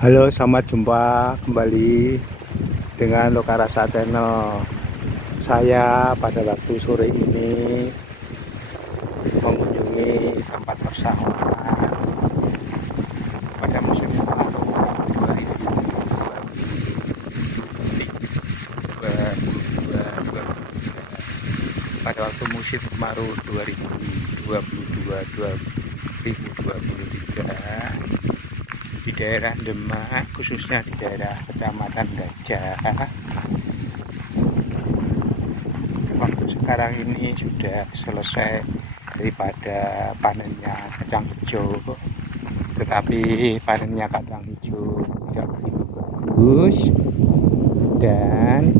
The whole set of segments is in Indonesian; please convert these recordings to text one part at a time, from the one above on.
Halo, selamat jumpa kembali dengan Lokarasa Channel. Saya pada waktu sore ini mengunjungi tempat persawahan pada musim kemarau tahun 2022. Pada waktu musim kemarau 2022-2023 di daerah Demak, khususnya di daerah Kecamatan Gajah. Waktu sekarang ini sudah selesai daripada panennya kacang hijau, tetapi panennya kacang hijau tidak begitu bagus, dan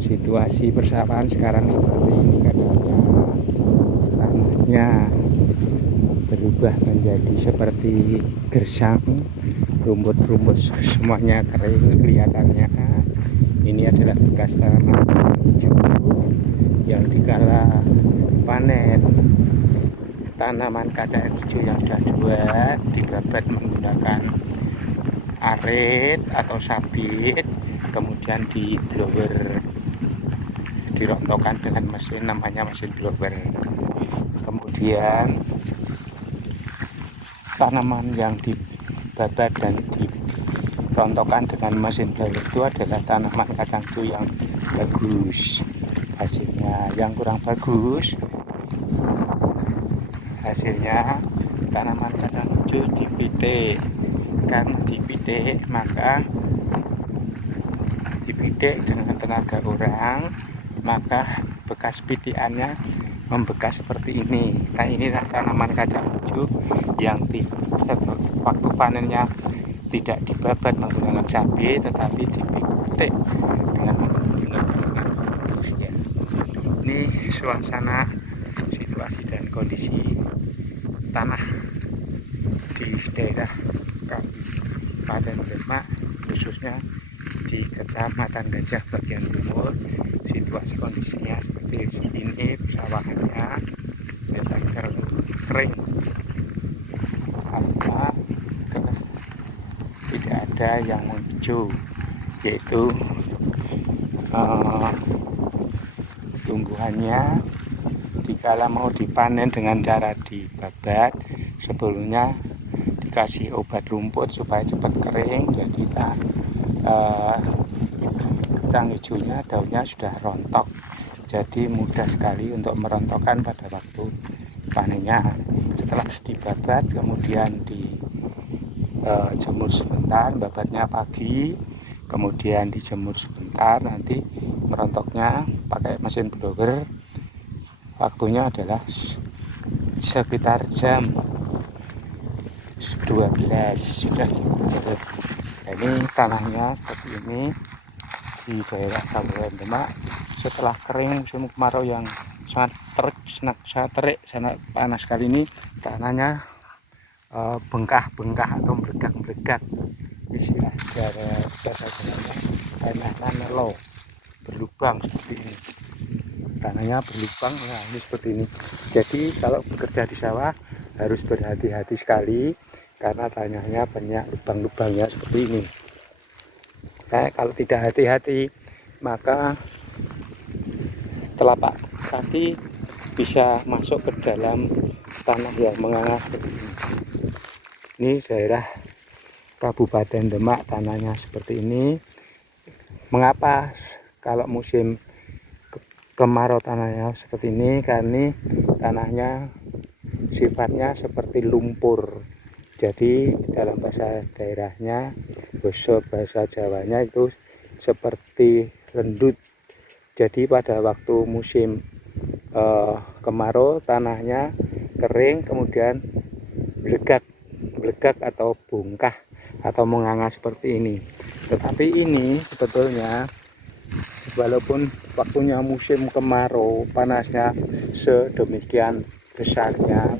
situasi persawahan sekarang seperti ini katanya. Tanahnya berubah menjadi seperti gersang, rumput-rumput semuanya kering kelihatannya. Ini adalah bekas tanaman hijau yang dikala panen tanaman kacang hijau yang sudah buat dibabat menggunakan arit atau sabit, kemudian di blower, dirontokkan dengan mesin, namanya mesin blower. Kemudian tanaman yang dibabat dan dirontokkan dengan mesin blower itu adalah tanaman kacang hijau yang bagus. Hasilnya yang kurang bagus, hasilnya tanaman kacang hijau dipitik. Karena dipitik, maka dipitik dengan tenaga orang, maka bekas pitikannya membekas seperti ini. Nah, inilah tanaman kacang hijau yang waktu panennya tidak dibabat menggunakan sabit, tetapi dipitik dengan menggunakan ya. Ini suasana, situasi dan kondisi tanah di daerah Kabupaten Demak, khususnya di Kecamatan Gajah bagian timur. Situasi kondisinya seperti ini, persawahannya kering karena tidak ada yang menghijau, yaitu tumbuhannya dikala mau dipanen dengan cara dibabat, sebelumnya dikasih obat rumput supaya cepat kering. Jadi kacang hijaunya, daunnya sudah rontok, jadi mudah sekali untuk merontokkan pada waktu panennya. Setelah dibabat kemudian dijemur sebentar, babatnya pagi, kemudian dijemur sebentar, nanti merontoknya pakai mesin blower. Waktunya adalah sekitar jam 12 sudah diblower. Ini tanahnya seperti ini di daerah Kabupaten Demak. Setelah kering musim kemarau yang sangat terik, sangat panas kali ini, tanahnya bengkah-bengkah atau meledak-meledak. Istilah bahasa Jawanya tanahnya melo, berlubang seperti ini. Tanahnya berlubang, nah ini seperti ini. Jadi kalau bekerja di sawah harus berhati-hati sekali, karena tanahnya banyak lubang-lubangnya seperti ini. Nah, kalau tidak hati-hati, maka telapak kaki bisa masuk ke dalam tanah yang menganga seperti ini. Ini daerah Kabupaten Demak, tanahnya seperti ini. Mengapa kalau musim kemarau tanahnya seperti ini? Karena tanahnya sifatnya seperti lumpur. Jadi dalam bahasa daerahnya, bahasa Jawanya itu seperti lendut. Jadi pada waktu musim kemarau tanahnya kering, kemudian belegak atau bongkah atau menganga seperti ini. Tetapi ini sebetulnya walaupun waktunya musim kemarau, panasnya sedemikian besarnya,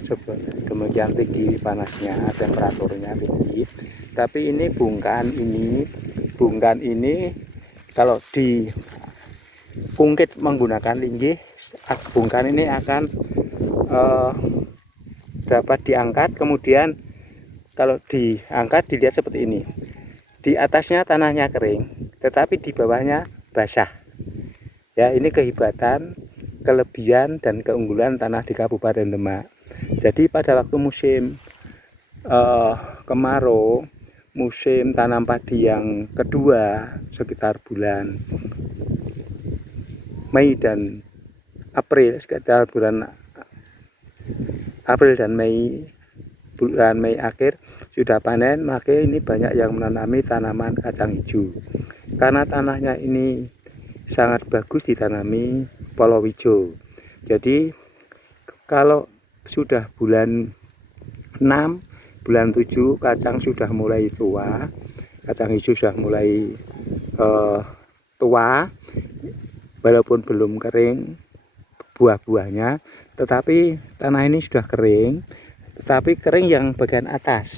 demikian tinggi panasnya, temperaturnya tinggi, tapi ini bungkahan ini kalau dikungkit menggunakan linggih, bungkahan ini akan dapat diangkat. Kemudian kalau diangkat, dilihat seperti ini, di atasnya tanahnya kering, tetapi di bawahnya basah. Ya, ini kehebatan, kelebihan dan keunggulan tanah di Kabupaten Demak. Jadi pada waktu musim kemarau, musim tanam padi yang kedua sekitar bulan Mei dan April, sekitar bulan April dan Mei, bulan Mei akhir sudah panen, maka ini banyak yang menanami tanaman kacang hijau. Karena tanahnya ini sangat bagus ditanami palawija. Jadi kalau sudah bulan 6, bulan 7 kacang sudah mulai tua, kacang hijau sudah mulai tua, walaupun belum kering buah-buahnya, tetapi tanah ini sudah kering, tetapi kering yang bagian atas,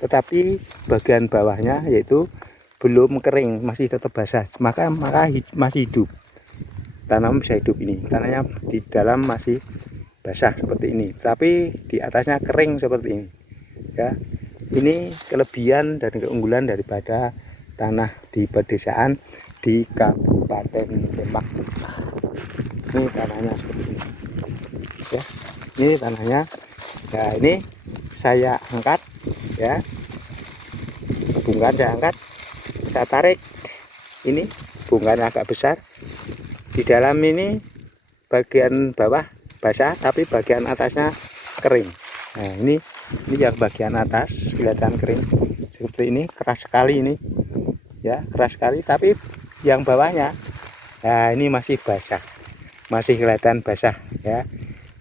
tetapi bagian bawahnya yaitu belum kering, masih tetap basah, maka masih hidup. Tanam bisa hidup ini, tanahnya di dalam masih basah seperti ini, tapi di atasnya kering seperti ini. Ya, ini kelebihan dan keunggulan daripada tanah di pedesaan di Kabupaten Demak. Ini tanahnya seperti ini. Ya, ini tanahnya. Ya, ini saya angkat, ya, bungkan saya angkat, saya tarik. Ini bungkan agak besar. Di dalam ini bagian bawah basah, tapi bagian atasnya kering. Nah, ini yang bagian atas kelihatan kering seperti ini, keras sekali ini, ya, keras sekali. Tapi yang bawahnya, nah, ini masih basah, masih kelihatan basah. Ya,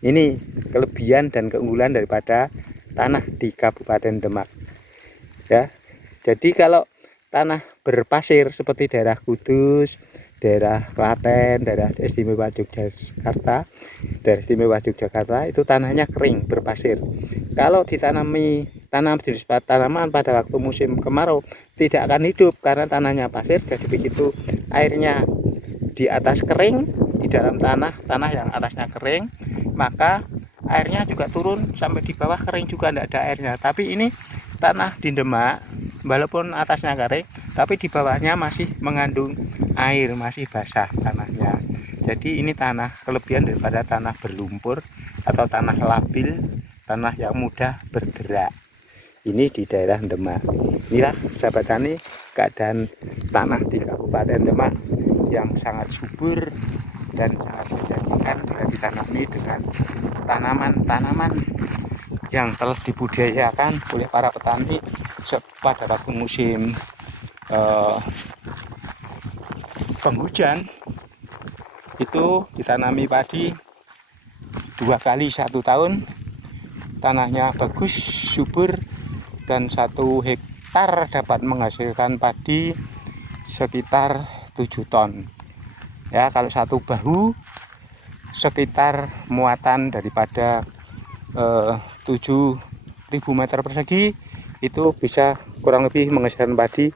ini kelebihan dan keunggulan daripada tanah di Kabupaten Demak. Ya, jadi kalau tanah berpasir seperti daerah Kudus, daerah Klaten, daerah istimewa Yogyakarta, daerah istimewa Yogyakarta itu tanahnya kering berpasir. Kalau tanam jenis tanaman pada waktu musim kemarau tidak akan hidup karena tanahnya pasir. Jadi begitu airnya di atas kering, di dalam tanah yang atasnya kering, maka airnya juga turun sampai di bawah kering juga, tidak ada airnya. Tapi ini tanah di Demak, walaupun atasnya kering, tapi di bawahnya masih mengandung air, masih basah tanahnya. Jadi ini tanah kelebihan daripada tanah berlumpur atau tanah labil, tanah yang mudah bergerak. Ini di daerah Demak. Inilah sahabat tani keadaan tanah di Kabupaten Demak yang sangat subur dan sangat menjanjikan bila ditanami dengan tanaman-tanaman yang telah dibudidayakan oleh para petani pada waktu musim penghujan. Itu ditanami padi 2 kali 1 tahun, tanahnya bagus, subur, dan 1 hektar dapat menghasilkan padi sekitar 7 ton. Ya, kalau 1 bahu sekitar muatan daripada 7.000 meter persegi itu bisa kurang lebih menghasilkan padi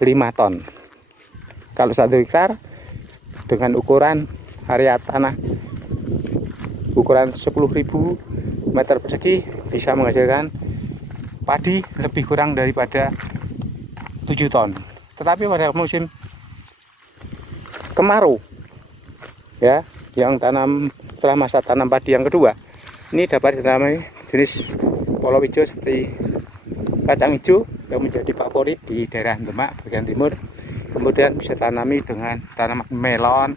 5 ton. Kalau 1 hektar dengan ukuran area tanah ukuran 10.000 meter persegi bisa menghasilkan padi lebih kurang daripada 7 ton. Tetapi pada musim kemarau, ya, yang tanam setelah masa tanam padi yang kedua, ini dapat ditanami jenis palawija seperti kacang hijau yang menjadi favorit di daerah Demak bagian timur. Kemudian bisa tanami dengan tanaman melon,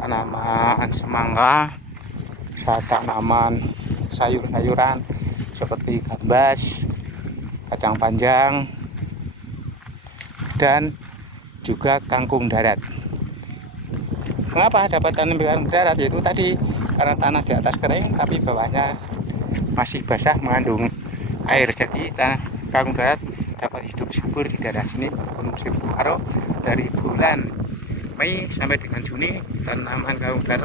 tanaman semangka, tanaman sayur-sayuran seperti gabas, kacang panjang, dan juga kangkung darat. Mengapa dapat tanam kangkung darat? Yaitu tadi karena tanah di atas kering tapi bawahnya masih basah mengandung air. Jadi kangkung darat dapat hidup subur di daerah sini musim kemarau. Dari bulan Mei sampai dengan Juni tanaman kangkung darat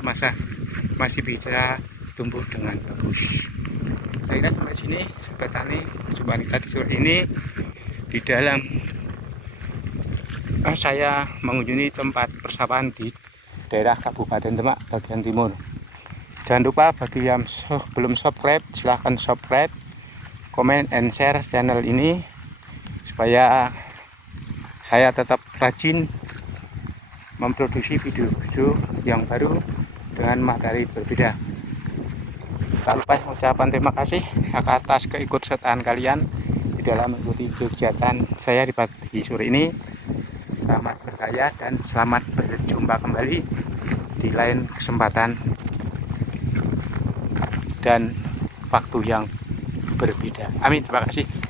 masih bisa tumbuh dengan bagus. Saya kira sampai sini sahabat tani, jumpa kita di sore ini di dalam saya mengunjungi tempat persawahan di daerah Kabupaten Demak bagian timur. Jangan lupa bagi yang belum subscribe, silahkan subscribe, comment, and share channel ini supaya saya tetap rajin memproduksi video-video yang baru dengan materi berbeda. Tak lupa ucapan terima kasih atas keikutsertaan kalian di dalam mengikuti kegiatan saya di pagi sore ini. Selamat berkarya dan selamat berjumpa kembali di lain kesempatan dan waktu yang berbeda. Amin. Terima kasih.